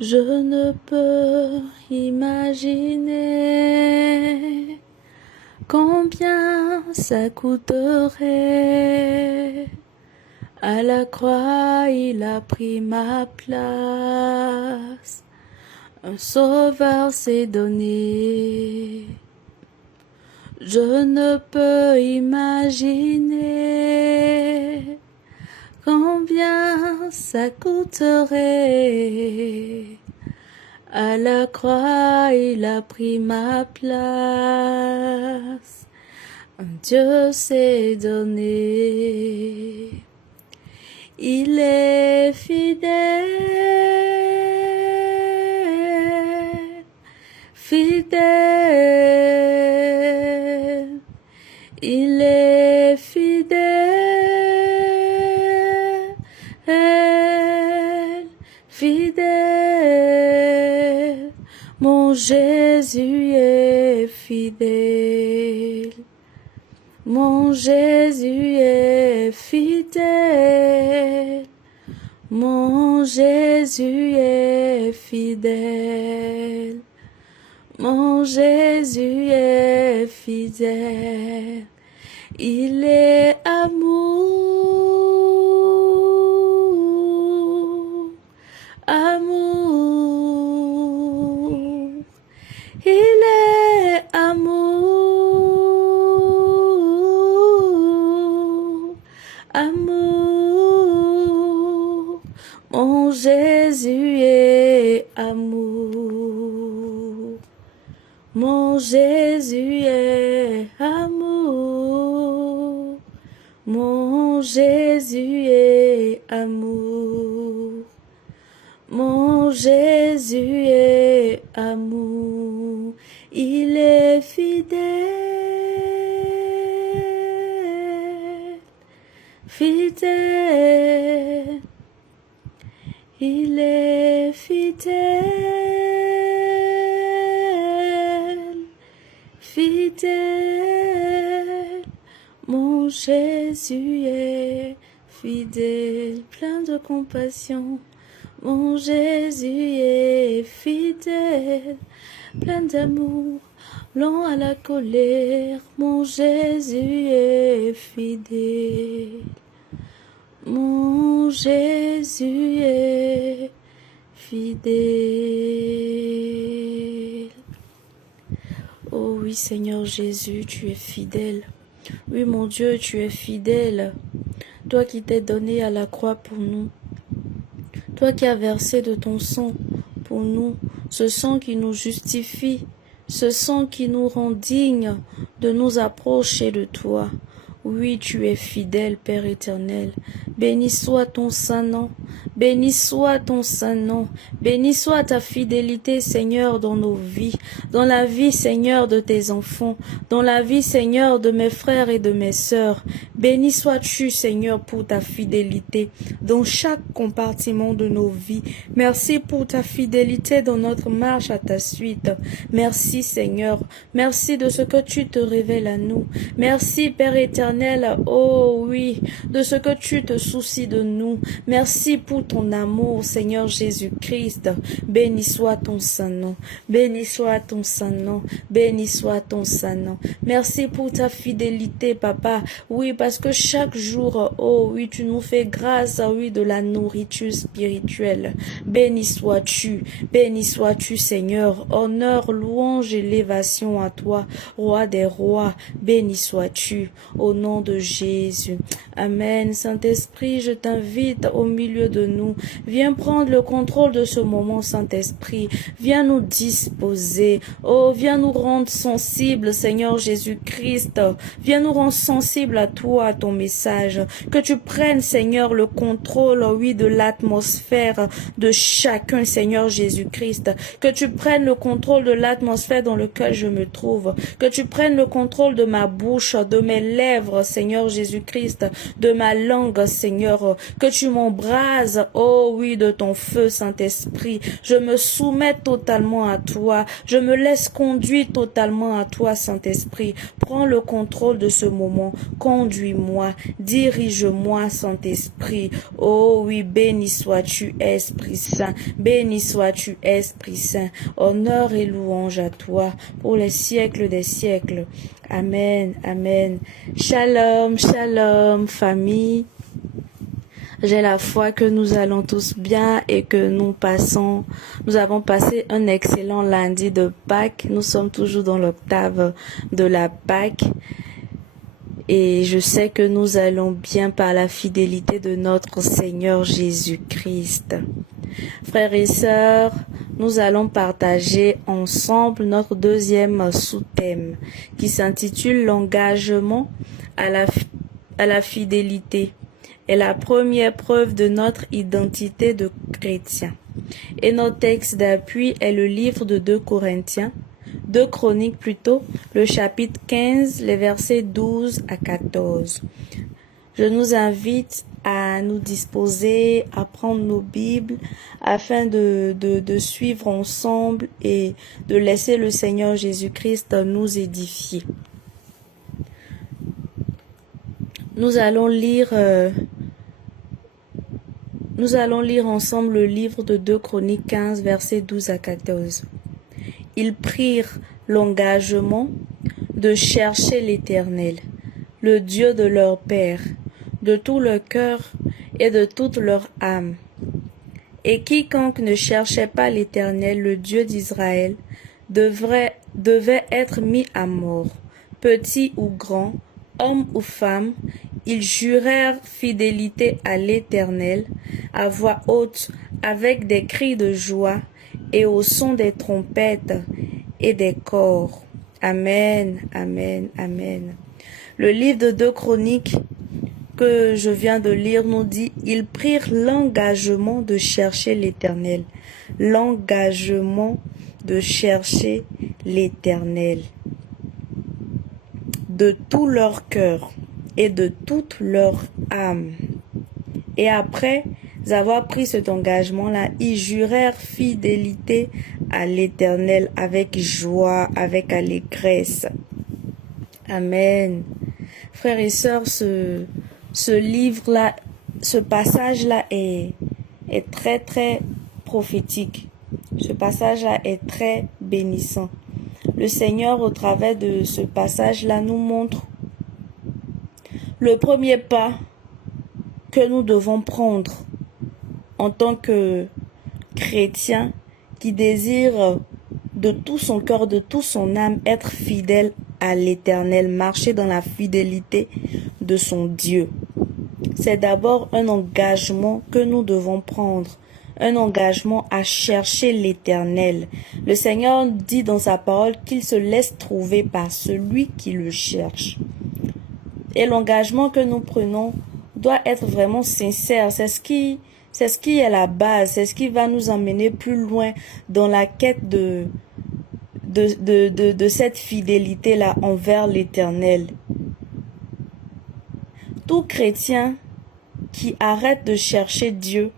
Je ne peux imaginer combien ça coûterait. À la croix, il a pris ma place. Un sauveur s'est donné. Je ne peux imaginer combien ça coûterait. À la croix, il a pris ma place. Un Dieu s'est donné. Il est fidèle, fidèle. Il est fidèle, fidèle. Mon Jésus est fidèle. Mon Jésus est fidèle. Mon Jésus est fidèle. Mon Jésus est fidèle. Il est amour, amour. Il est amour, amour. Mon Jésus est amour. Mon Jésus est amour. Mon Jésus est amour. Mon Jésus est amour. Il est fidèle, fidèle. Il est fidèle, fidèle. Mon Jésus est fidèle, plein de compassion. Mon Jésus est fidèle, plein d'amour, lent à la colère. Mon Jésus est fidèle. Mon Jésus est fidèle. Oh oui, Seigneur Jésus, tu es fidèle. Oui, mon Dieu, tu es fidèle. Toi qui t'es donné à la croix pour nous. Toi qui as versé de ton sang pour nous, ce sang qui nous justifie, ce sang qui nous rend dignes de nous approcher de toi. Oui, tu es fidèle, Père éternel. Béni soit ton saint nom. Béni soit ton saint nom. Béni soit ta fidélité, Seigneur, dans nos vies, dans la vie, Seigneur, de tes enfants, dans la vie, Seigneur, de mes frères et de mes sœurs. Béni sois-tu, Seigneur, pour ta fidélité dans chaque compartiment de nos vies. Merci pour ta fidélité dans notre marche à ta suite. Merci, Seigneur. Merci de ce que tu te révèles à nous. Merci, Père éternel, oh oui, de ce que tu te soucies de nous. Merci pour ton amour, Seigneur Jésus-Christ. Béni soit ton saint nom. Béni soit ton saint nom. Béni soit ton saint nom. Merci pour ta fidélité, Papa. Oui, parce que chaque jour, oh oui, tu nous fais grâce, oui, de la nourriture spirituelle. Béni sois-tu, Seigneur. Honneur, louange, élévation à toi, Roi des rois. Béni sois-tu, au nom de Jésus. Amen. Saint-Esprit, je t'invite au milieu de nous. Viens prendre le contrôle de ce moment, Saint-Esprit. Viens nous disposer. Oh, viens nous rendre sensibles, Seigneur Jésus-Christ. Viens nous rendre sensibles à toi, à ton message. Que tu prennes, Seigneur, le contrôle, oui, de l'atmosphère de chacun, Seigneur Jésus-Christ. Que tu prennes le contrôle de l'atmosphère dans laquelle je me trouve. Que tu prennes le contrôle de ma bouche, de mes lèvres, Seigneur Jésus-Christ, de ma langue, Seigneur. Que tu m'embrases, Oh oui, de ton feu, Saint-Esprit. Je me soumets totalement à toi. Je me laisse conduire totalement à toi, Saint-Esprit. Prends le contrôle de ce moment. Conduis-moi. Dirige-moi, Saint-Esprit. Oh oui, béni sois-tu, Esprit Saint. Béni sois-tu, Esprit Saint. Honneur et louange à toi pour les siècles des siècles. Amen, amen. Shalom, shalom, famille. J'ai la foi que nous allons tous bien et que nous avons passé un excellent lundi de Pâques. Nous sommes toujours dans l'octave de la Pâques et je sais que nous allons bien par la fidélité de notre Seigneur Jésus-Christ. Frères et sœurs, nous allons partager ensemble notre deuxième sous-thème qui s'intitule l'engagement à la fidélité est la première preuve de notre identité de chrétien. Et notre texte d'appui est le livre de 2 Chroniques plutôt, le chapitre 15, les versets 12 à 14. Je nous invite à nous disposer, à prendre nos Bibles afin de suivre ensemble et de laisser le Seigneur Jésus-Christ nous édifier. Nous allons lire ensemble le livre de 2 Chroniques 15, versets 12 à 14. Ils prirent l'engagement de chercher l'Éternel, le Dieu de leur père, de tout leur cœur et de toute leur âme. Et quiconque ne cherchait pas l'Éternel, le Dieu d'Israël, devait être mis à mort, petit ou grand, homme ou femme. Ils jurèrent fidélité à l'Éternel, à voix haute, avec des cris de joie et au son des trompettes et des cors. Amen, amen, amen. Le livre de 2 Chroniques que je viens de lire nous dit, ils prirent l'engagement de chercher l'Éternel. L'engagement de chercher l'Éternel. De tout leur cœur et de toute leur âme. Et après avoir pris cet engagement-là, ils jurèrent fidélité à l'Éternel avec joie, avec allégresse. Amen. Frères et sœurs, ce livre-là, ce passage-là est très très prophétique. Ce passage-là est très bénissant. Le Seigneur, au travers de ce passage-là, nous montre le premier pas que nous devons prendre en tant que chrétien qui désire de tout son cœur, de toute son âme, être fidèle à l'Éternel, marcher dans la fidélité de son Dieu. C'est d'abord un engagement que nous devons prendre, un engagement à chercher l'Éternel. Le Seigneur dit dans sa parole qu'il se laisse trouver par celui qui le cherche. Et l'engagement que nous prenons doit être vraiment sincère. C'est ce qui est la base, c'est ce qui va nous emmener plus loin dans la quête de cette fidélité-là envers l'Éternel. Tout chrétien qui arrête de chercher Dieu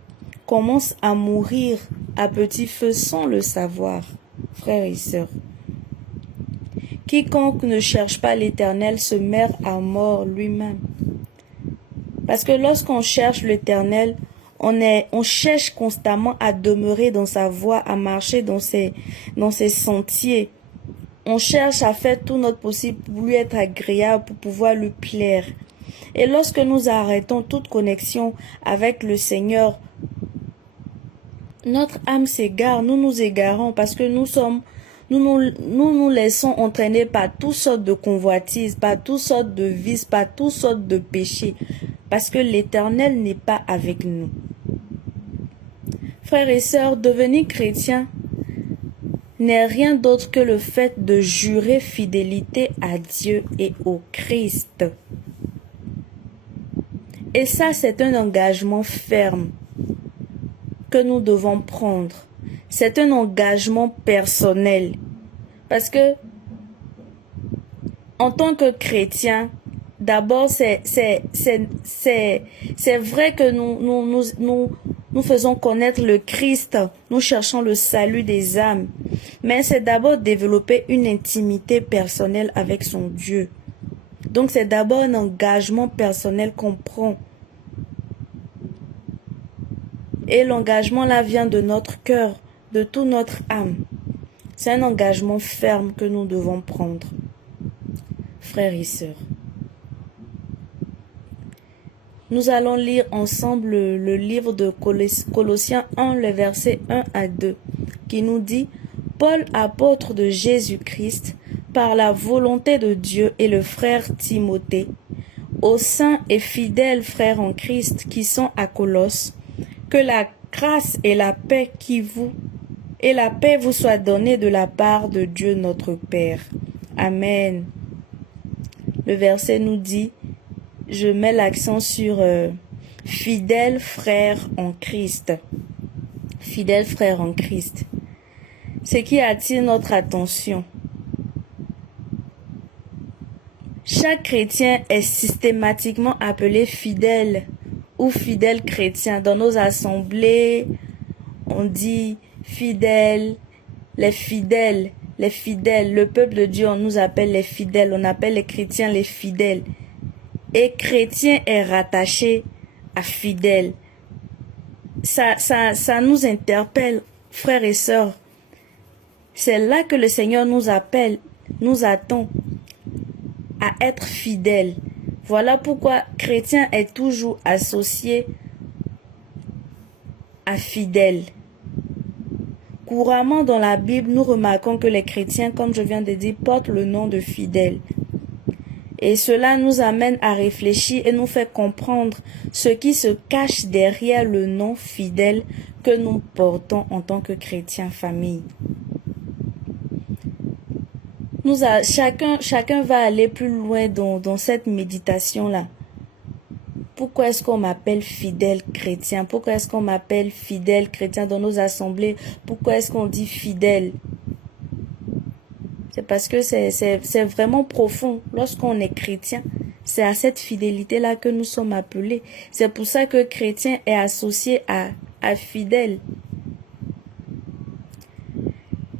commence à mourir à petit feu sans le savoir, frères et sœurs. Quiconque ne cherche pas l'Éternel se meurt à mort lui-même. Parce que lorsqu'on cherche l'Éternel, on cherche constamment à demeurer dans sa voie, à marcher dans ses sentiers. On cherche à faire tout notre possible pour lui être agréable, pour pouvoir lui plaire. Et lorsque nous arrêtons toute connexion avec le Seigneur, notre âme s'égare, nous nous égarons parce que nous laissons entraîner par toutes sortes de convoitises, par toutes sortes de vices, par toutes sortes de péchés, parce que l'Éternel n'est pas avec nous. Frères et sœurs, devenir chrétien n'est rien d'autre que le fait de jurer fidélité à Dieu et au Christ. Et ça, c'est un engagement ferme que nous devons prendre. C'est un engagement personnel. Parce que, en tant que chrétien, d'abord, c'est vrai que nous faisons connaître le Christ, nous cherchons le salut des âmes. Mais c'est d'abord développer une intimité personnelle avec son Dieu. Donc c'est d'abord un engagement personnel qu'on prend. Et l'engagement là vient de notre cœur, de toute notre âme. C'est un engagement ferme que nous devons prendre, frères et sœurs. Nous allons lire ensemble le livre de Colossiens 1, le verset 1 à 2, qui nous dit « Paul, apôtre de Jésus-Christ, par la volonté de Dieu et le frère Timothée, aux saints et fidèles frères en Christ qui sont à Colosse, que la grâce et la paix vous soient données de la part de Dieu notre Père. Amen. » Le verset nous dit, je mets l'accent sur fidèles frères en Christ. Fidèles frères en Christ. Ce qui attire notre attention. Chaque chrétien est systématiquement appelé fidèle ou fidèle chrétien. Dans nos assemblées, on dit fidèles, les fidèles, les fidèles. Le peuple de Dieu, on nous appelle les fidèles. On appelle les chrétiens les fidèles. Et chrétien est rattaché à fidèle. Ça nous interpelle, frères et sœurs. C'est là que le Seigneur nous appelle, nous attend à être fidèles. Voilà pourquoi chrétien est toujours associé à fidèle. Couramment dans la Bible, nous remarquons que les chrétiens, comme je viens de dire, portent le nom de fidèle. Et cela nous amène à réfléchir et nous fait comprendre ce qui se cache derrière le nom fidèle que nous portons en tant que chrétiens famille. Chacun va aller plus loin dans cette méditation-là. Pourquoi est-ce qu'on m'appelle fidèle chrétien? Pourquoi est-ce qu'on m'appelle fidèle chrétien dans nos assemblées? Pourquoi est-ce qu'on dit fidèle? C'est parce que c'est vraiment profond. Lorsqu'on est chrétien, c'est à cette fidélité-là que nous sommes appelés. C'est pour ça que chrétien est associé à fidèle.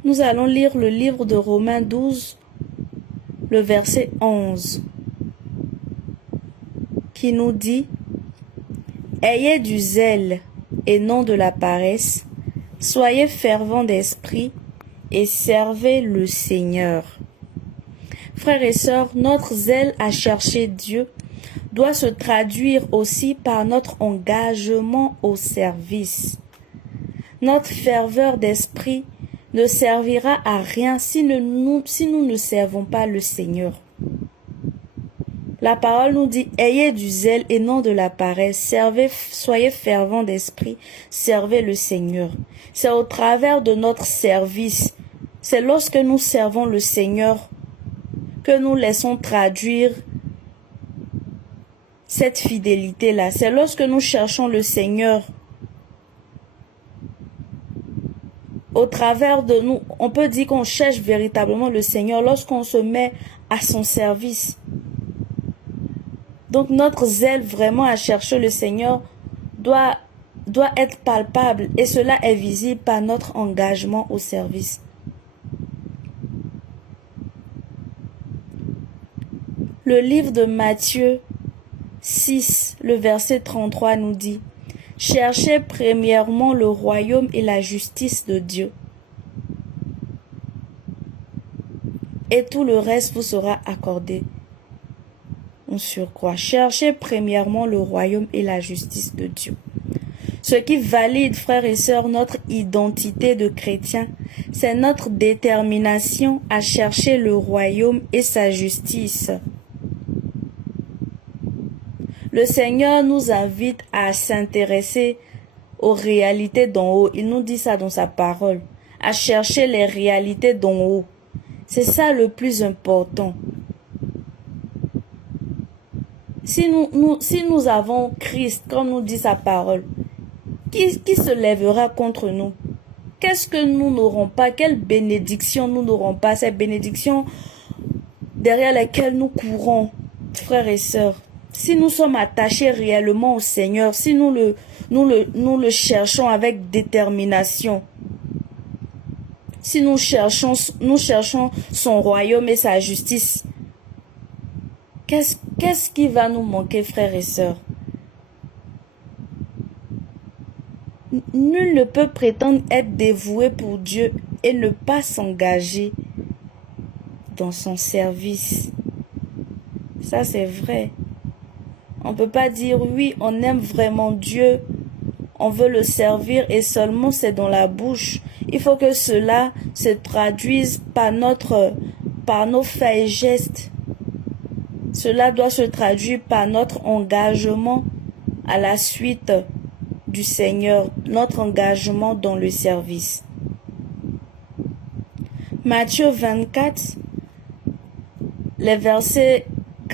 Nous allons lire le livre de Romains 12, le verset 11, qui nous dit « Ayez du zèle et non de la paresse, soyez fervents d'esprit, et servez le Seigneur. » Frères et sœurs, notre zèle à chercher Dieu doit se traduire aussi par notre engagement au service. Notre ferveur d'esprit ne servira à rien si nous ne servons pas le Seigneur. La parole nous dit « Ayez du zèle et non de la paresse, soyez fervents d'esprit, servez le Seigneur. » C'est au travers de notre service, c'est lorsque nous servons le Seigneur que nous laissons traduire cette fidélité-là. C'est lorsque nous cherchons le Seigneur. Au travers de nous, on peut dire qu'on cherche véritablement le Seigneur lorsqu'on se met à son service. Donc notre zèle vraiment à chercher le Seigneur doit être palpable et cela est visible par notre engagement au service. Le livre de Matthieu 6, le verset 33 nous dit « Cherchez premièrement le royaume et la justice de Dieu, et tout le reste vous sera accordé en surcroît. » Cherchez premièrement le royaume et la justice de Dieu. Ce qui valide, frères et sœurs, notre identité de chrétien, c'est notre détermination à chercher le royaume et sa justice. Le Seigneur nous invite à s'intéresser aux réalités d'en haut. Il nous dit ça dans sa parole. À chercher les réalités d'en haut. C'est ça le plus important. Si nous avons Christ, comme nous dit sa parole, qui se lèvera contre nous? Qu'est-ce que nous n'aurons pas? Quelle bénédiction nous n'aurons pas? Ces bénédictions derrière lesquelles nous courons, frères et sœurs. si nous sommes attachés réellement au Seigneur, si nous le cherchons avec détermination, si nous cherchons son royaume et sa justice, qu'est-ce qui va nous manquer, frères et sœurs? Nul ne peut prétendre être dévoué pour Dieu et ne pas s'engager dans son service. Ça, c'est vrai. On ne peut pas dire oui, on aime vraiment Dieu, on veut le servir et seulement c'est dans la bouche. Il faut que cela se traduise par nos faits et gestes. Cela doit se traduire par notre engagement à la suite du Seigneur, notre engagement dans le service. Matthieu 24, les versets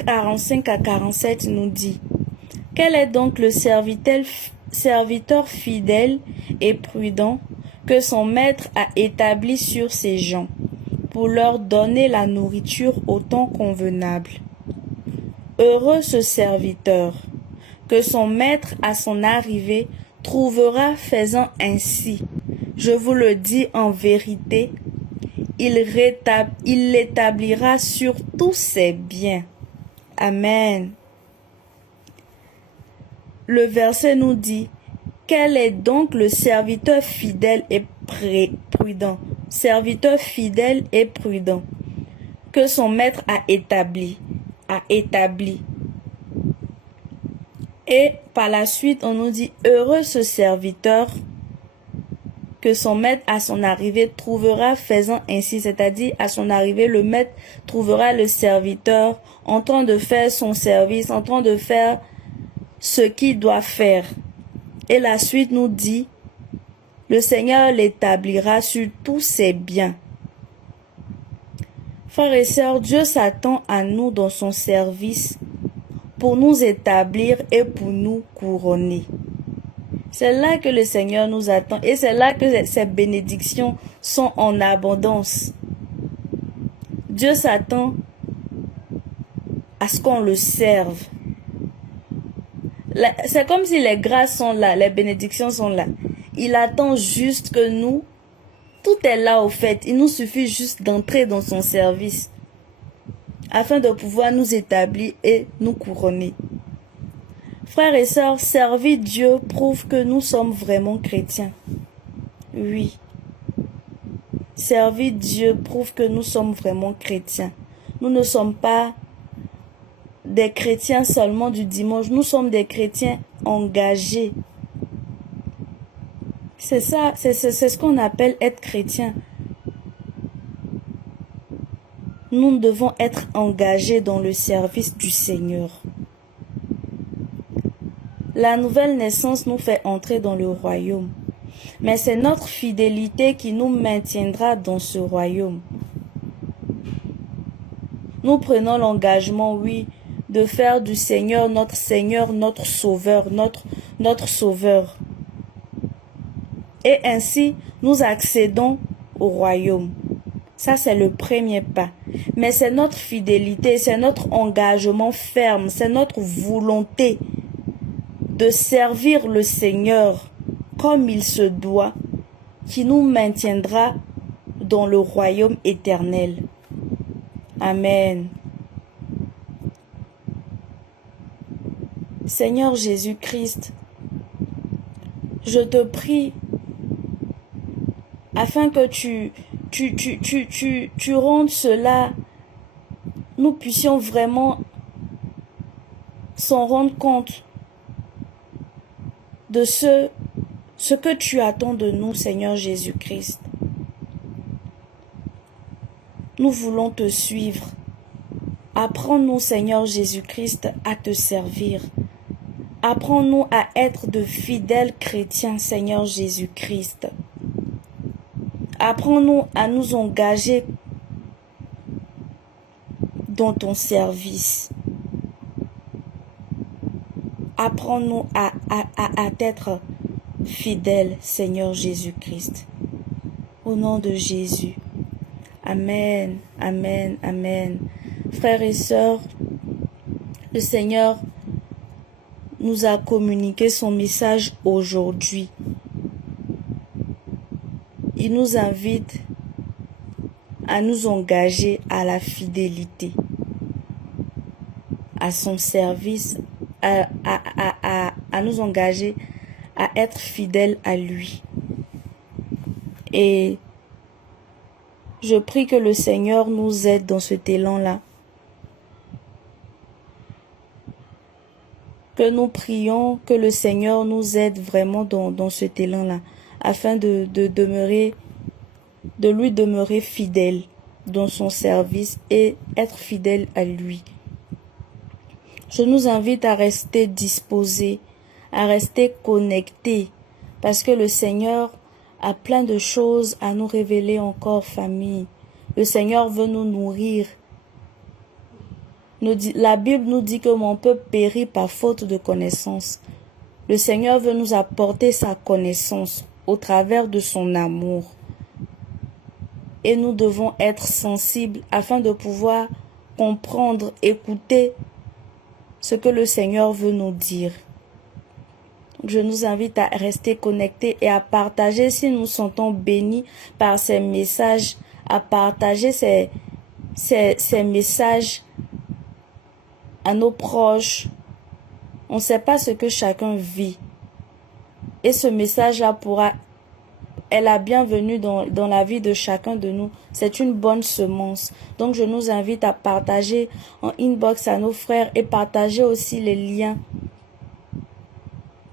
45 à 47 nous dit: quel est donc le serviteur fidèle et prudent que son maître a établi sur ses gens pour leur donner la nourriture au temps convenable? Heureux ce serviteur que son maître à son arrivée trouvera faisant ainsi. Je vous le dis en vérité, il l'établira sur tous ses biens. Amen. Le verset nous dit: quel est donc le serviteur fidèle et prudent? Serviteur fidèle et prudent que son maître a établi. Et par la suite, on nous dit: heureux ce serviteur que son maître à son arrivée trouvera faisant ainsi. C'est-à-dire, à son arrivée, le maître trouvera le serviteur en train de faire son service, en train de faire ce qu'il doit faire. Et la suite nous dit: le Seigneur l'établira sur tous ses biens. Frères et sœurs, Dieu s'attend à nous dans son service pour nous établir et pour nous couronner. C'est là que le Seigneur nous attend et c'est là que ses bénédictions sont en abondance. Dieu s'attend à ce qu'on le serve. C'est comme si les grâces sont là, les bénédictions sont là. Il attend juste que nous, tout est là au fait. Il nous suffit juste d'entrer dans son service afin de pouvoir nous établir et nous couronner. Frères et sœurs, servir Dieu prouve que nous sommes vraiment chrétiens. Oui. Servir Dieu prouve que nous sommes vraiment chrétiens. Nous ne sommes pas des chrétiens seulement du dimanche. Nous sommes des chrétiens engagés. C'est ça, c'est ce qu'on appelle être chrétien. Nous devons être engagés dans le service du Seigneur. La nouvelle naissance nous fait entrer dans le royaume. Mais c'est notre fidélité qui nous maintiendra dans ce royaume. Nous prenons l'engagement, oui, de faire du Seigneur, notre Sauveur, notre Sauveur. Et ainsi, nous accédons au royaume. Ça, c'est le premier pas. Mais c'est notre fidélité, c'est notre engagement ferme, c'est notre volonté de servir le Seigneur comme il se doit, qui nous maintiendra dans le royaume éternel. Amen. Seigneur Jésus-Christ, je te prie afin que tu rendes cela, nous puissions vraiment s'en rendre compte de ce que tu attends de nous, Seigneur Jésus-Christ. Nous voulons te suivre. Apprends-nous, Seigneur Jésus-Christ, à te servir. Apprends-nous à être de fidèles chrétiens, Seigneur Jésus-Christ. Apprends-nous à nous engager dans ton service. Apprends-nous à être fidèles, Seigneur Jésus-Christ. Au nom de Jésus. Amen, amen, amen. Frères et sœurs, le Seigneur nous a communiqué son message aujourd'hui. Il nous invite à nous engager à la fidélité, à son service, à nous engager à être fidèles à lui. Et je prie que le Seigneur nous aide dans cet élan-là. Que nous prions, que le Seigneur nous aide vraiment dans cet élan-là, afin de lui demeurer fidèle dans son service et être fidèle à lui. Je nous invite à rester disposés, à rester connectés, parce que le Seigneur a plein de choses à nous révéler encore, famille. Le Seigneur veut nous nourrir. La Bible nous dit que mon peuple périt par faute de connaissance. Le Seigneur veut nous apporter sa connaissance au travers de son amour. Et nous devons être sensibles afin de pouvoir comprendre, écouter ce que le Seigneur veut nous dire. Je nous invite à rester connectés et à partager, si nous sentons bénis par ces messages, à partager ces messages à nos proches. On ne sait pas ce que chacun vit. Et ce message-là est la bienvenue dans la vie de chacun de nous. C'est une bonne semence. Donc je nous invite à partager en inbox à nos frères et partager aussi les liens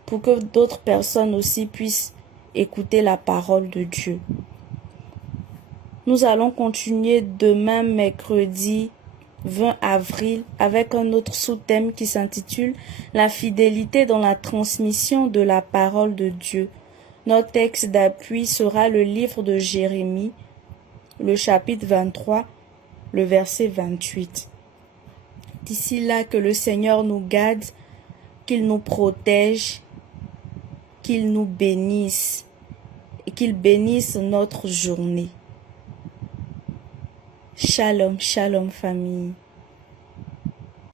pour que d'autres personnes aussi puissent écouter la parole de Dieu. Nous allons continuer demain, mercredi 20 avril, avec un autre sous-thème qui s'intitule « La fidélité dans la transmission de la parole de Dieu ». Notre texte d'appui sera le livre de Jérémie, le chapitre 23, le verset 28. D'ici là, que le Seigneur nous garde, qu'il nous protège, qu'il nous bénisse et qu'il bénisse notre journée. Shalom, shalom famille.